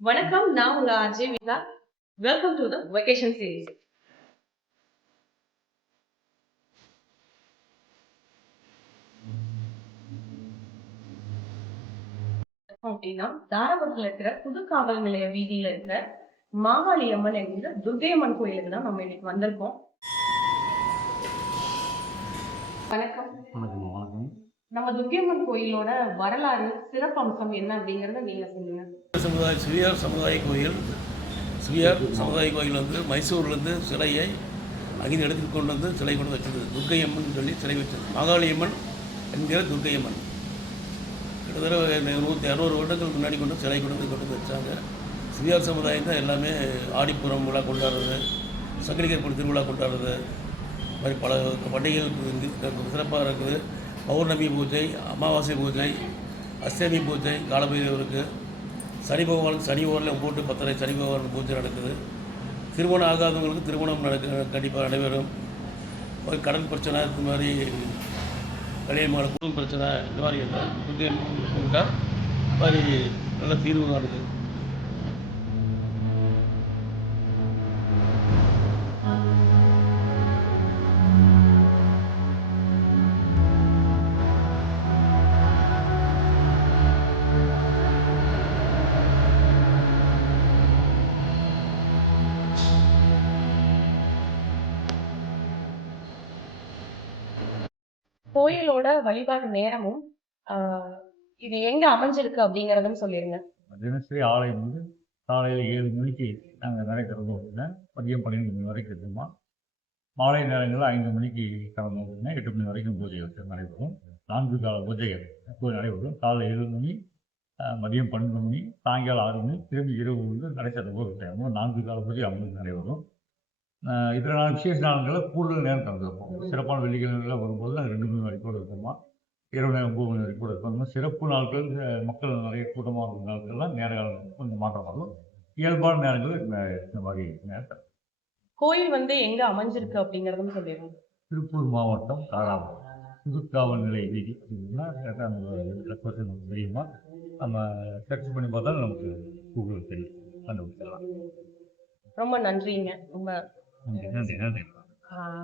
வணக்கம். நான் உங்க Ajay Vika. Welcome to the vacation series. அப்படின்னா தாராபுரத்துல இருக்கிற புதுக்காவல் நிலைய வீதியில இருக்கிற மாகாளி அம்மன் என்கிற துர்க்கையம்மன் கோயிலுக்கு தான் நம்ம இன்னைக்கு வந்திருக்கோம். வணக்கம். வணக்கம் வணக்கம். நம்ம துர்க்கையம்மன் கோயிலோட வரலாறு சிறப்பம்சம் என்ன அப்படிங்கறத நீங்க சொல்லுங்க. சிவியார் சமுதாய கோயில். சிவியார் சமுதாய கோயில் வந்து மைசூர்லேருந்து சிலையை அங்கே இடத்துக்கு கொண்டு வந்து சிலை கொண்டு வச்சது. துர்க்கையம்மன் சொல்லி சிலை வச்சது. மாகாளியம்மன் என்கிற துர்க்கையம்மன் கிட்டத்தட்ட 100-200 வருடங்களுக்கு முன்னாடி கொண்டு சிலை கொண்டு வந்து வச்சாங்க. சிவியார் சமுதாயம் தான் எல்லாமே ஆடிப்புறம் விழா கொண்டாடுறது, சங்கடிகர் திருவிழா கொண்டாடுறது, மாதிரி பல பண்டிகைகள் சிறப்பாக இருக்குது. பௌர்ணமி பூஜை, அமாவாசை பூஜை, அஷ்டமி பூஜை, காலபைரவருக்கு, சனி பகவானுக்கு சனி ஓரில் போட்டு 10:30 சனி பகவானுக்கு பூஜை நடக்குது. திருமணம் ஆகாதவங்களுக்கு திருமணம் கண்டிப்பாக நடைபெறும். கடன் பிரச்சனை, இந்த மாதிரி கல்யாணமான குடும்ப பிரச்சனை, இந்த மாதிரி இருந்தால் மாதிரி நல்ல தீர்வு நடக்குது. கோயிலோட வழிபாடு நேரமும் இது எங்க அமைஞ்சிருக்கு அப்படிங்கறதும் சொல்லிருங்க. தினசரி ஆலயம் வந்து காலையில் 7 மணிக்கு நாங்கள் நடைபெறோம் அப்படின்னா மதியம் 12 மணி வரைக்கும் இருக்குமா. மாலை நேரங்களில் 5 மணிக்கு கிளம்பும் அப்படின்னா 8 மணி வரைக்கும் பூஜை நடைபெறும். 4 கால பூஜைகள் நடைபெறும். காலை 7 மணி, மதியம் 12 மணி, சாயங்காலம் 6 மணி, திரும்பி இரவு வந்து நடைபெறும். 4 கால பூஜை அவங்களுக்கு நடைபெறும். இதர நாள் விசேஷ நாள்களில் கூடுதல் நேரம் கலந்து வைப்போம். சிறப்பான வெள்ளிக்கிழமைகள் வரும்போது நாங்கள் 2 மணி வரைக்கும் கூட இருக்கோமா. இரவு நேரம் 9 மணி வரைக்கும் கூட இருக்கோம். சிறப்பு நாட்கள், மக்கள் நிறைய கூட்டமாக இருக்கிற நாட்கள்லாம் நேரம் கொஞ்சம் மாற்றமாகும். இயல்பான நேரங்கள் இந்த மாதிரி நேரத்தில். கோயில் வந்து எங்க அமைஞ்சிருக்கு அப்படிங்கறதும் சொல்லிடுங்க. திருப்பூர் மாவட்டம் தாராபுரம் புதுக்காவல் நிலை வீதி அப்படின்னா தெரியுமா. நம்ம சர்ச் பண்ணி பார்த்தா நமக்கு கூகுள் தெரியும், கண்டுபிடிச்சிடலாம். ரொம்ப நன்றிங்க. ரொம்ப நன்றி.